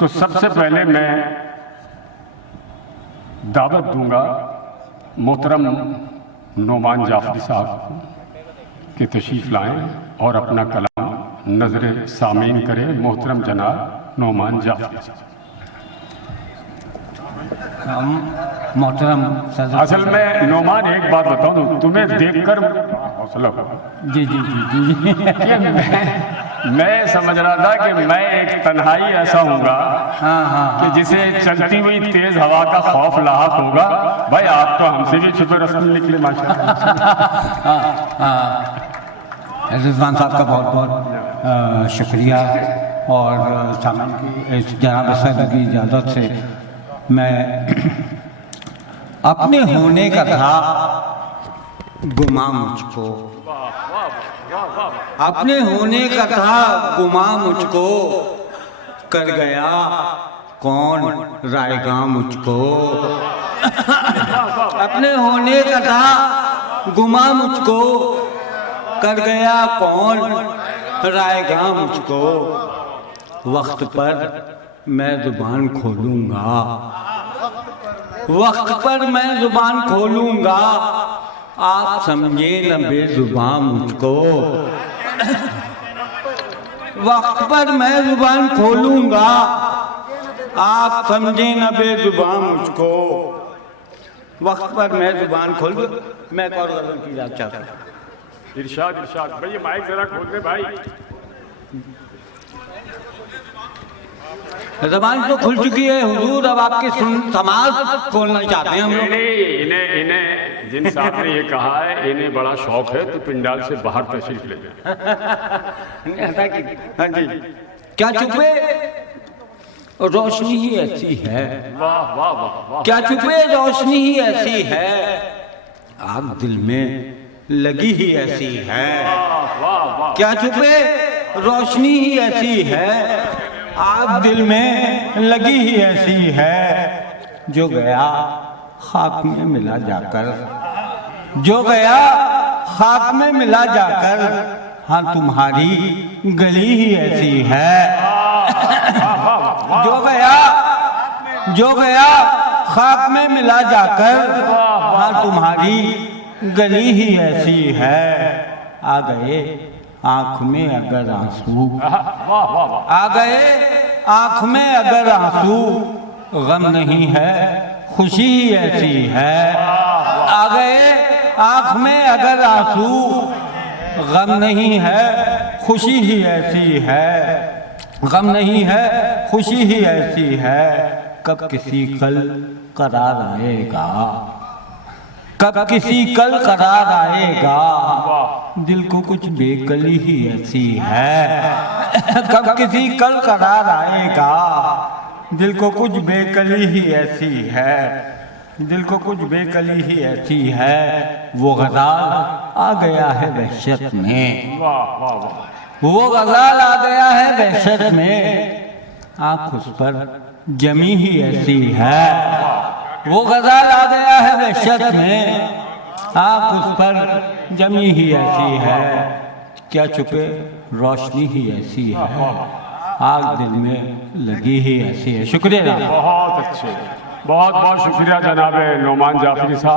तो सबसे पहले मैं दावत दूंगा मोहतरम नोमान जाफरी साहब के तशरीफ़ लाएं और अपना कलाम नज़र सामीन करें। मोहतरम जनाब नोमान जाफरी साहब। मोहतरम असल में नोमान एक बात बताऊं तो तुम्हें देखकर हौसला जी जी जी जी कि मैं समझ रहा था कि मैं एक तन्हाई ऐसा होऊंगा कि जिसे चलती हुई तेज हवा का खौफ लाहक होगा। भाई आप तो हमसे भी छुपे रस्म निकले माशाअल्लाह। रिजवान साहब का बहुत बहुत शुक्रिया और सामान की इस जनाब सदर की इजाज़त से मैं अपने होने का था गुमा मुझको, अपने होने का था गुमा मुझको, कर गया कौन रायगा मुझको। अपने होने का था गुमा मुझको, कर गया कौन रायगा मुझको। वक्त पर मैं जुबान खोलूंगा, वक्त पर मैं जुबान खोलूंगा, आप समझे न बेजुबान मुझको। वक्त पर मैं जुबान खोलूंगा, आप समझे न बेजुबान मुझको। वक्त पर मैं जुबान खोल, मैं एक और गजल की याद चाहता हूँ। इरशाद इरशाद भाई, ये माइक जरा खोल दे भाई। ज़बान तो खुल चुकी है हुजूर, अब आपकी समाज खोलना चाहते हैं हम लोग। इन्हें जिन साहब ने ये कहा है इन्हें बड़ा शौक है तो पिंडाल से बाहर तशरीफ ले जाए। हाँ जी, क्या चुपे रोशनी ही ऐसी है, वाह वाह वाह वाह। क्या चुपे रोशनी ही ऐसी है, आग दिल में लगी ही ऐसी है। वाह वाह। क्या चुपे रोशनी ही ऐसी है, आग दिल में लगी ही ऐसी है। जो गया खाक में मिला जाकर, जो गया खाक में मिला जाकर, हाँ तुम्हारी गली ही ऐसी है। जो गया खाक में मिला जाकर, हाँ तुम्हारी गली ही ऐसी है। आ गए आँख में अगर आंसू, आ गए आँख में अगर आंसू, गम नहीं है खुशी ही ऐसी है। आ गए आँख में अगर आंसू, गम नहीं है खुशी ही ऐसी है। गम नहीं है खुशी ही ऐसी है। कब किसी कल करार आएगा, कब किसी कल करार आएगा, दिल को कुछ बेकली ही ऐसी है। कब किसी कल करार आएगा, दिल को कुछ बेकली ही ऐसी है। दिल को कुछ बेकली ही ऐसी है। वो गज़ाल आ गया है वहशत में, वो गज़ाल आ गया है वहशत में, आँख उस पर जमी ही ऐसी है। वो गज़ाल आ गया है वहशत में, आँख उस पर जमी ही ऐसी है। क्या छुपे रोशनी ही ऐसी है, आग दिल में लगी ही ऐसी है। शुक्रिया। बहुत अच्छे, बहुत बहुत शुक्रिया जनाब नोमान जाफरी साहब।